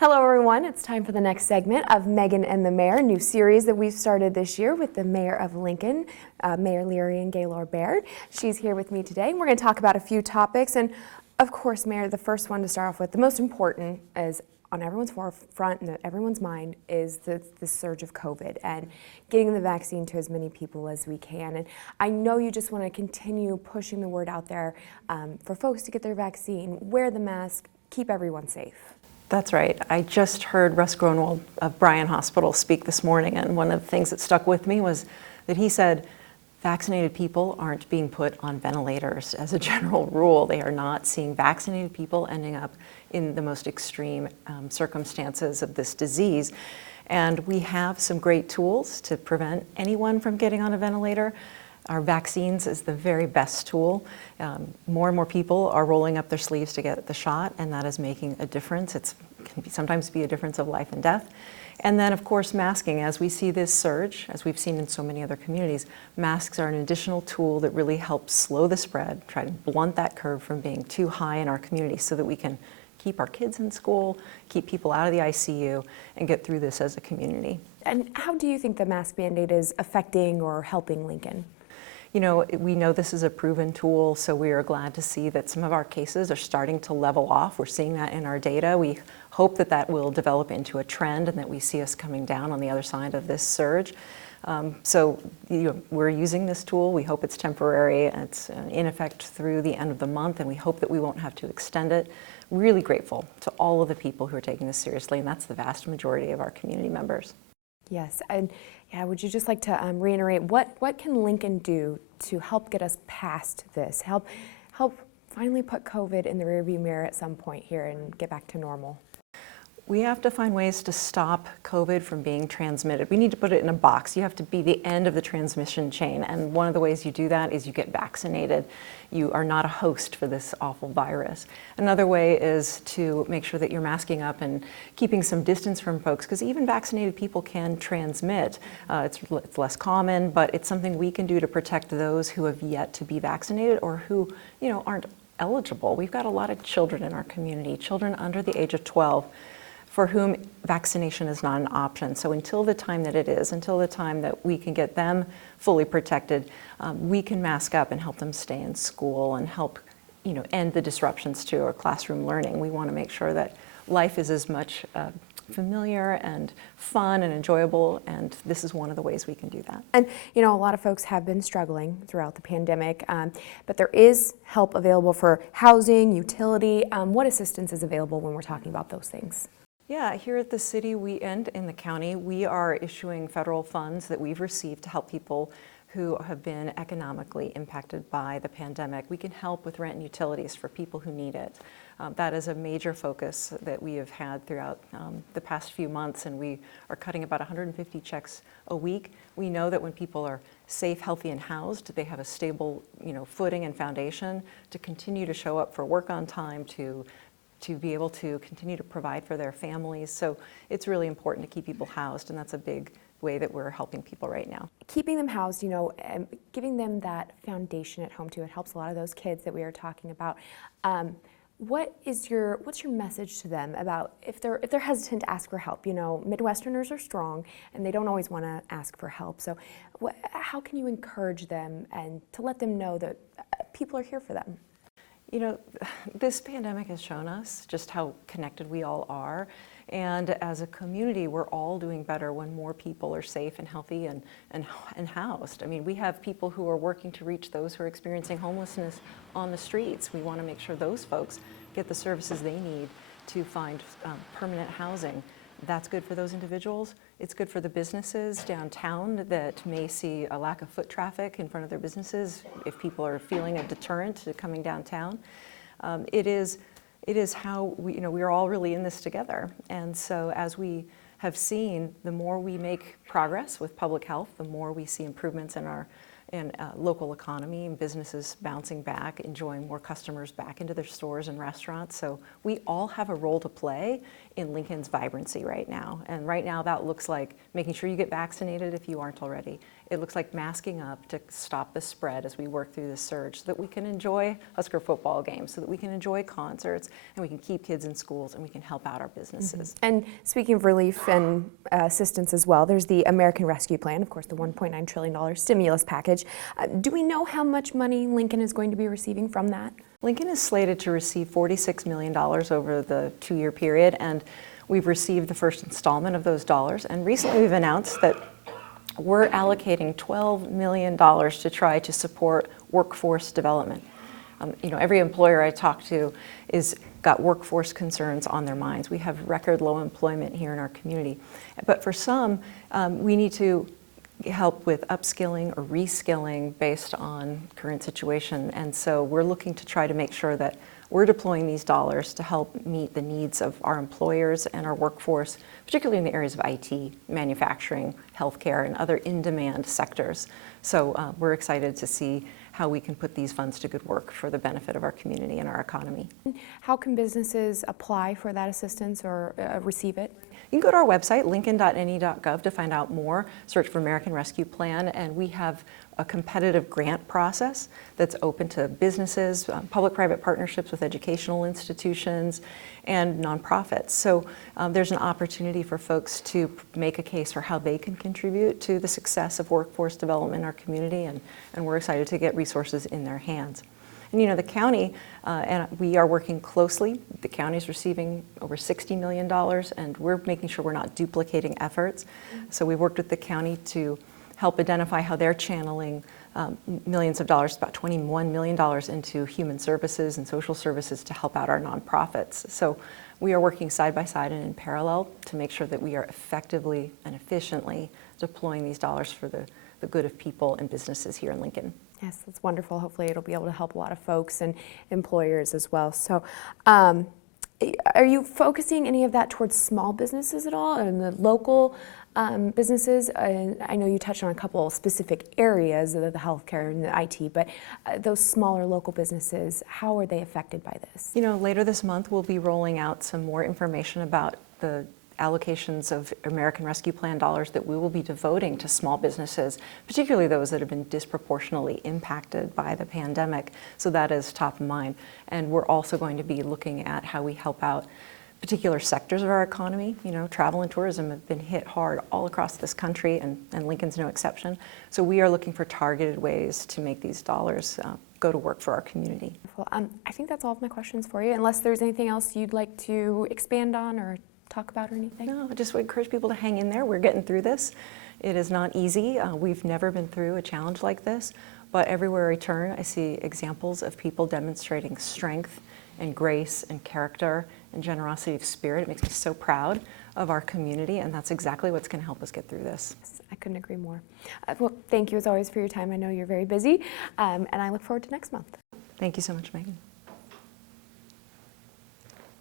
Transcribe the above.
Hello everyone, it's time for the next segment of Megan and the Mayor, a new series that we've started this year with the Mayor of Lincoln, Mayor Leary and Gaylord Baird. She's here with me today. We're going to talk about a few topics, and of course, Mayor, the first one to start off with, the most important is on everyone's forefront and everyone's mind is the surge of COVID and getting the vaccine to as many people as we can. And I know you just want to continue pushing the word out there for folks to get their vaccine, wear the mask, keep everyone safe. That's right. I just heard Russ Gronwald of Bryan Hospital speak this morning, and one of the things that stuck with me was that he said vaccinated people aren't being put on ventilators as a general rule. They are not seeing vaccinated people ending up in the most extreme circumstances of this disease. And we have some great tools to prevent anyone from getting on a ventilator. Our vaccines is the very best tool. More and more people are rolling up their sleeves to get the shot, and that is making a difference. It can sometimes be a difference of life and death. And then, of course, masking. As we see this surge, as we've seen in so many other communities, masks are an additional tool that really helps slow the spread, try to blunt that curve from being too high in our community so that we can keep our kids in school, keep people out of the ICU, and get through this as a community. And how do you think the mask mandate is affecting or helping Lincoln? You know, we know this is a proven tool, so we are glad to see that some of our cases are starting to level off. We're seeing that in our data. We hope that that will develop into a trend and that we see us coming down on the other side of this surge. We're using this tool. We hope it's temporary. It's in effect through the end of the month, and we hope that we won't have to extend it. Really grateful to all of the people who are taking this seriously, and that's the vast majority of our community members. Yes, and would you just like to reiterate what can Lincoln do to help get us past this? Help finally put COVID in the rearview mirror at some point here and get back to normal. We have to find ways to stop COVID from being transmitted. We need to put it in a box. You have to be the end of the transmission chain, and one of the ways you do that is you get vaccinated. You are not a host for this awful virus. Another way is to make sure that you're masking up and keeping some distance from folks, because even vaccinated people can transmit. It's less common, but it's something we can do to protect those who have yet to be vaccinated or who, aren't eligible. We've got a lot of children in our community, children under the age of 12, for whom vaccination is not an option. So until the time that it is, until the time that we can get them fully protected, we can mask up and help them stay in school and help, end the disruptions to our classroom learning. We want to make sure that life is as much familiar and fun and enjoyable, and this is one of the ways we can do that. And a lot of folks have been struggling throughout the pandemic, but there is help available for housing, utility. What assistance is available when we're talking about those things? Yeah, here at the city and in the county, we are issuing federal funds that we've received to help people who have been economically impacted by the pandemic. We can help with rent and utilities for people who need it. That is a major focus that we have had throughout the past few months, and we are cutting about 150 checks a week. We know that when people are safe, healthy, and housed, they have a stable, footing and foundation to continue to show up for work on time, to be able to continue to provide for their families. So it's really important to keep people housed, and that's a big way that we're helping people right now. Keeping them housed, and giving them that foundation at home too, it helps a lot of those kids that we are talking about. What's your message to them about if they're hesitant to ask for help? Midwesterners are strong and they don't always want to ask for help. So how can you encourage them and to let them know that people are here for them? This pandemic has shown us just how connected we all are. And as a community, we're all doing better when more people are safe and healthy and housed. I mean, we have people who are working to reach those who are experiencing homelessness on the streets. We want to make sure those folks get the services they need to find permanent housing. That's good for those individuals. It's good for the businesses downtown that may see a lack of foot traffic in front of their businesses if people are feeling a deterrent to coming downtown. It is how we're all really in this together. And so as we have seen, the more we make progress with public health, the more we see improvements in our local economy and businesses bouncing back, enjoying more customers back into their stores and restaurants. So we all have a role to play in Lincoln's vibrancy right now. And right now that looks like making sure you get vaccinated if you aren't already. It looks like masking up to stop the spread as we work through this surge so that we can enjoy Husker football games, so that we can enjoy concerts, and we can keep kids in schools, and we can help out our businesses. And speaking of relief and assistance as well, there's the American Rescue Plan, of course, the $1.9 trillion stimulus package. Do we know how much money Lincoln is going to be receiving from that? Lincoln is slated to receive $46 million over the 2-year period, and we've received the first installment of those dollars. And recently we've announced that we're allocating $12 million to try to support workforce development. Every employer I talk to is got workforce concerns on their minds. We have record low employment here in our community. But for some, we need to help with upskilling or reskilling based on current situation. And so we're looking to try to make sure that we're deploying these dollars to help meet the needs of our employers and our workforce, particularly in the areas of IT, manufacturing, healthcare, and other in-demand sectors. So we're excited to see how we can put these funds to good work for the benefit of our community and our economy. How can businesses apply for that assistance or receive it? You can go to our website, lincoln.ne.gov, to find out more. Search for American Rescue Plan, and we have a competitive grant process that's open to businesses, public-private partnerships with educational institutions, and nonprofits. So there's an opportunity for folks to make a case for how they can contribute to the success of workforce development in our community, and we're excited to get resources in their hands. And the county, and we are working closely. The county's receiving over $60 million, and we're making sure we're not duplicating efforts. So we worked with the county to help identify how they're channeling millions of dollars, about $21 million, into human services and social services to help out our nonprofits. So we are working side by side and in parallel to make sure that we are effectively and efficiently deploying these dollars for the good of people and businesses here in Lincoln. Yes, that's wonderful. Hopefully it'll be able to help a lot of folks and employers as well. So are you focusing any of that towards small businesses at all, and the local businesses? I know you touched on a couple specific areas of the healthcare and the IT, but those smaller local businesses, how are they affected by this? Later this month we'll be rolling out some more information about the allocations of American Rescue Plan dollars that we will be devoting to small businesses, particularly those that have been disproportionately impacted by the pandemic. So that is top of mind. And we're also going to be looking at how we help out particular sectors of our economy. Travel and tourism have been hit hard all across this country, and Lincoln's no exception. So we are looking for targeted ways to make these dollars go to work for our community. Well, I think that's all of my questions for you, unless there's anything else you'd like to expand on or talk about or anything? No, I just would encourage people to hang in there. We're getting through this. It is not easy. We've never been through a challenge like this, but everywhere I turn, I see examples of people demonstrating strength and grace and character and generosity of spirit. It makes me so proud of our community, and that's exactly what's going to help us get through this. I couldn't agree more. Well, thank you as always for your time. I know you're very busy, and I look forward to next month. Thank you so much, Megan.